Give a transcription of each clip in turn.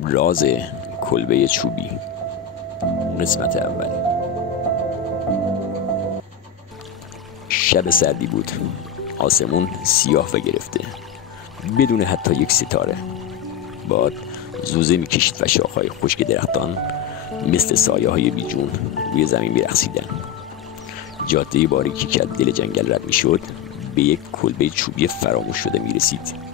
راز کلبه چوبی، قسمت اول. شب سردی بود، آسمون سیاه و گرفته بدون حتی یک ستاره. باد زوزه میکشید و شاخهای خشک درختان مثل سایه های بیجون روی زمین میرقصیدن. جاده باریکی که از دل جنگل رد میشد به یک کلبه چوبی فراموش شده میرسید.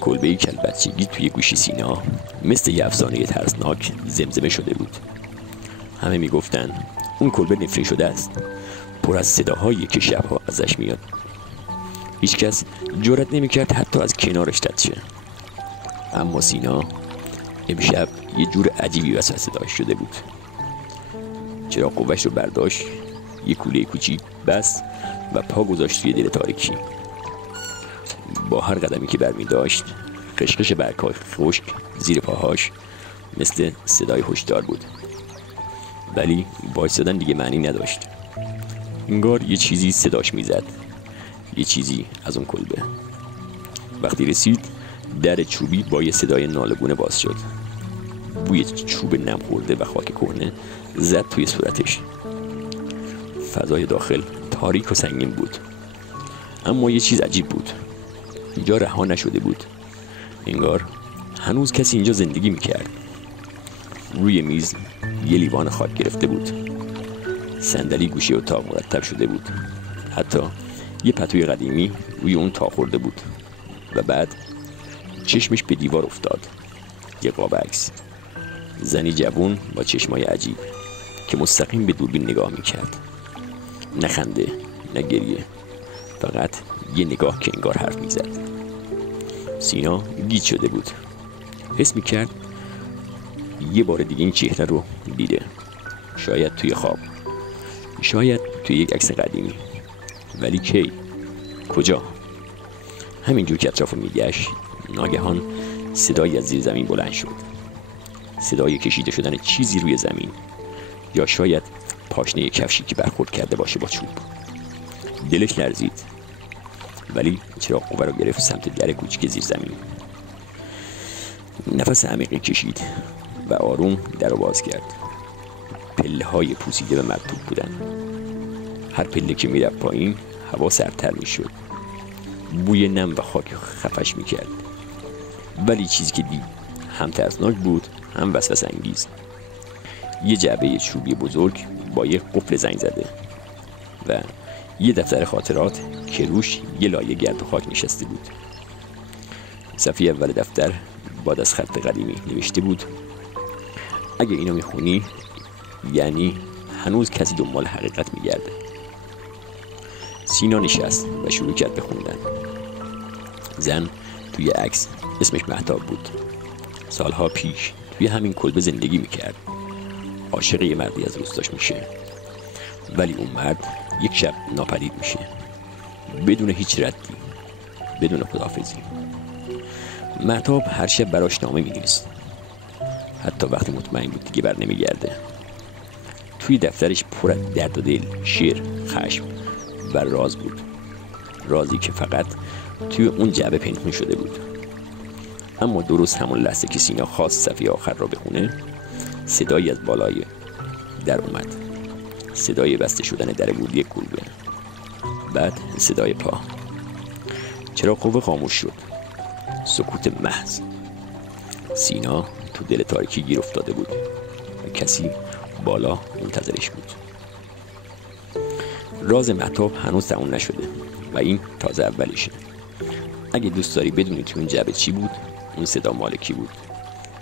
کلبه‌ای که از بچگی توی گوشی سینا مثل یه افسانه ترسناک زمزمه شده بود. همه میگفتن اون کلبه نفرین شده است، پر از صداهایی که شبها ازش میاد. هیچ کس جرئت نمیکرد حتی از کنارش رد شه. اما سینا امشب یه جور عجیبی وسوسه صداش شده بود. چراغ قوه‌اش رو برداشت، یه کوله کوچیک بس و پا گذاشت توی دل تاریکی. با هر قدمی که برمی داشت قشقش برگ‌های خشک زیر پاهاش مثل صدای هشدار بود، ولی وایسادن دیگه معنی نداشت. انگار یه چیزی صداش میزد، یه چیزی از اون کلبه. وقتی رسید در چوبی با یه صدای نالگونه باز شد. بوی چوب نم خورده و خاک کهنه زد توی صورتش. فضای داخل تاریک و سنگین بود، اما یه چیز عجیب بود. اینجا رها نشده بود، انگار هنوز کسی اینجا زندگی میکرد. روی میز یه لیوان خاک گرفته بود، صندلی گوشه اتاق مرتب شده بود، حتی یه پتوی قدیمی روی اون تا خورده بود. و بعد چشمش به دیوار افتاد. یه قاب عکس، زنی جوون با چشمای عجیب که مستقیم به دوربین نگاه میکرد. نه خنده، نه گریه، فقط یه نگاه که انگار حرف میزد. سینا گیج شده بود، حس میکرد یه بار دیگه این چهره رو دیده. شاید توی خواب، شاید توی یک عکس قدیمی، ولی کی؟ کجا؟ همینجور که اطرافو میگشت ناگهان صدایی از زیر زمین بلند شد. صدای کشیده شدن چیزی روی زمین، یا شاید پاشنه کفشی که برخورد کرده باشه با چوب. دلش لرزید، ولی چراغ قوه رو گرفت سمت در کوچیک زیر زمین. نفس عمیقی کشید و آروم در رو باز کرد. پله های پوسیده و مرطوب بودن. هر پله که میرفت پایین هوا سردتر میشد. بوی نم و خاک خفش میکرد. ولی چیزی که دید هم ترسناک بود هم وسوسه انگیز. یه جعبه چوبی بزرگ با یه قفل زنگ زده و یه دفتر خاطرات که روش یه لایه گرد و خاک نشسته بود. صفحه اول دفتر بعد از خط قدیمی نوشته بود: اگه اینو میخونی یعنی هنوز کسی دنبال حقیقت میگرده. سینا نشست و شروع کرد به خوندن. زن توی عکس اسمش مهتاب بود. سالها پیش توی همین کلبه زندگی میکرد. عاشق یه مردی از روستاش میشه، ولی اون مرد یک شب ناپدید میشه بدون هیچ ردی، بدون خداحافظی. مهتاب هر شب براش نامه می‌نویست، حتی وقتی مطمئن بود دیگه بر نمیگرده. توی دفترش پر از درد و دل، شعر، خشم و راز بود. رازی که فقط توی اون جعبه پنهون شده بود. اما درست همون لحظه که سینا خواست صفحه آخر را بخونه، صدایی از بالای در اومد. صدای بسته شدن در ورودی کلبه. بعد صدای پا. چراغ قوه خاموش شد. سکوت محض. سینا تو دل تاریکی گیر افتاده بود و کسی بالا منتظرش بود. راز مهتاب هنوز تموم نشده و این تازه اولشه. اگه دوست داری بدونی تو اون جعبه چی بود، اون صدا مال کی بود،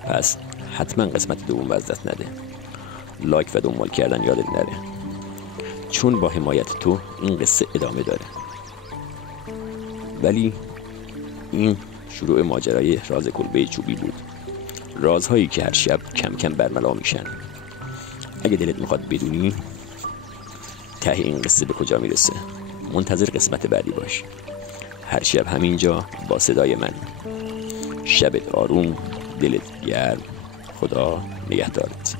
پس حتما قسمت دوم از دست نده. لایک و دنبال کردن یادت نره، چون با حمایت تو این قصه ادامه داره. ولی این شروع ماجرای راز کلبه چوبی بود. رازهایی که هر شب کم کم برملا میشن. اگه دلت میخواد بدونی ته این قصه به کجا میرسه، منتظر قسمت بعدی باش. هر شب همینجا با صدای من. شبت آروم، دلت گرم. خدا نگهدارت.